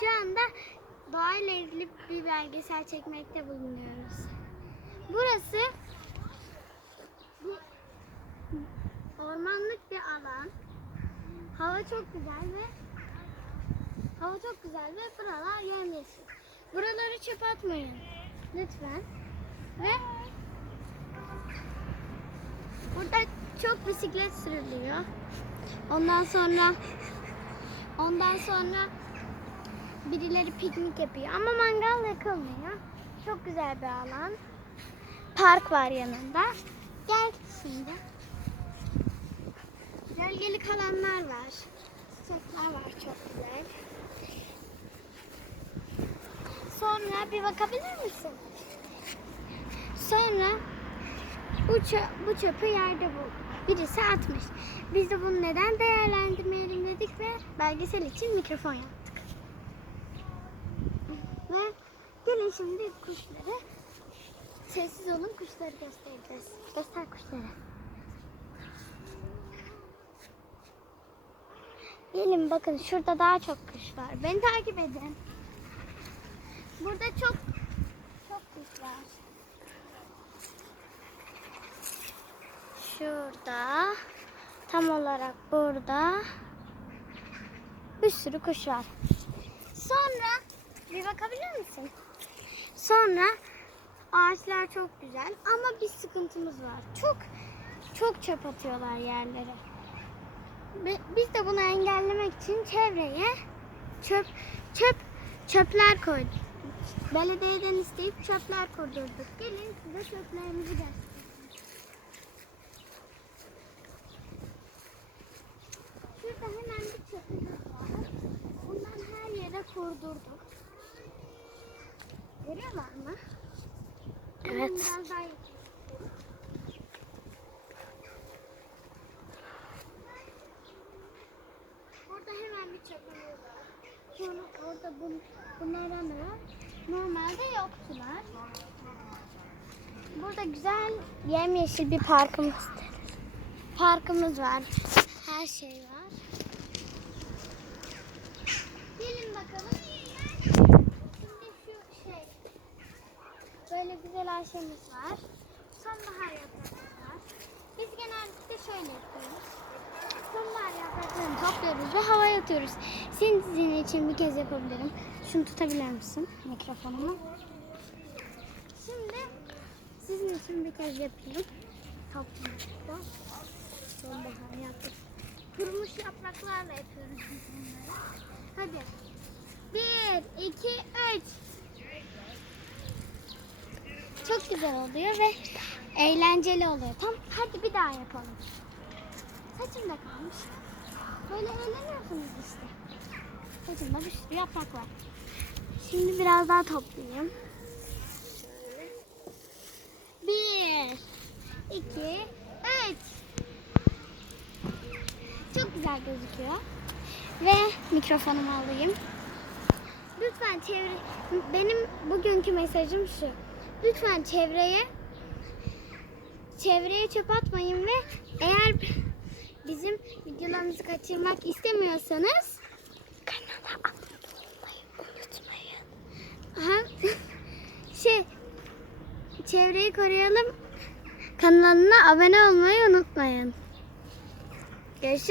Şu anda doğayla ilgili bir belgesel çekmekte bulunuyoruz. Burası ormanlık bir alan. Hava çok güzel ve hava çok güzel ve buralar yemyeşil. Buraları çöp atmayın. Lütfen. Ve burada çok bisiklet sürülüyor. Ondan sonra ondan sonra birileri piknik yapıyor ama mangal yakılmıyor. Çok güzel bir alan. Park var yanında. Gel şimdi. Gölgelik alanlar var. Çiçekler var çok güzel. Sonra bir bakabilir misin? Sonra bu, çö- bu çöpü yerde bulduk. Birisi atmış. Biz de bunu neden değerlendirmeyelim dedik ve belgesel için mikrofon yaptık. Ve gelin şimdi kuşları sessiz olun kuşları göstereceğiz. Göster kuşları. Gelin bakın şurada daha çok kuş var. Beni takip edin. Burada çok çok kuş var. Şurada tam olarak burada bir sürü kuş var. Sonra bir bakabilir misin? Sonra ağaçlar çok güzel ama bir sıkıntımız var. Çok çok çöp atıyorlar yerlere. Biz de bunu engellemek için çevreye çöp çöp çöpler koyduk. Belediyeden isteyip çöpler kurdurduk. Gelin size çöplerimizi göstereyim. Şurada hemen bir çöpümüz var. Bundan her yere kurdurduk. Görüyorlar mı? Evet. Burada hemen bir çöpümüz var. Sonra orada bun, bunlardan da var. Normalde yoktular. Burada güzel yemyeşil bir parkımız parkımız var. Her şey var. Gelin bakalım. Şimdi şu şey. Böyle ayşemiz var. Sonbahar yaprakları. Biz genellikle şöyle yapıyoruz. Sonbahar yapraklarını topluyoruz ve havaya atıyoruz. Sizin için bir kez yapabilirim. Şunu tutabilir misin mikrofonumu? Şimdi sizin için bir kez yapayım. Topluyoruz. Sonbahar yaprak. Kurumuş yapraklarla yapıyoruz biz bunları. Hadi. Bir, iki, üç. Çok güzel oluyor ve eğlenceli oluyor. Tam hadi bir daha yapalım. Saçımda kalmış. Böyle eğleniyorsunuz işte. Saçımda bir sürü yaprak var. Şimdi biraz daha toplayayım. Bir, iki, üç. Çok güzel gözüküyor. Ve mikrofonumu alayım. Lütfen çevre benim bugünkü mesajım şu. Lütfen çevreye çevreye çöp atmayın ve eğer bizim videolarımızı kaçırmak istemiyorsanız kanala abone olmayı unutmayın. Aha, şey çevreyi koruyalım kanalına abone olmayı unutmayın. Görüşürüz.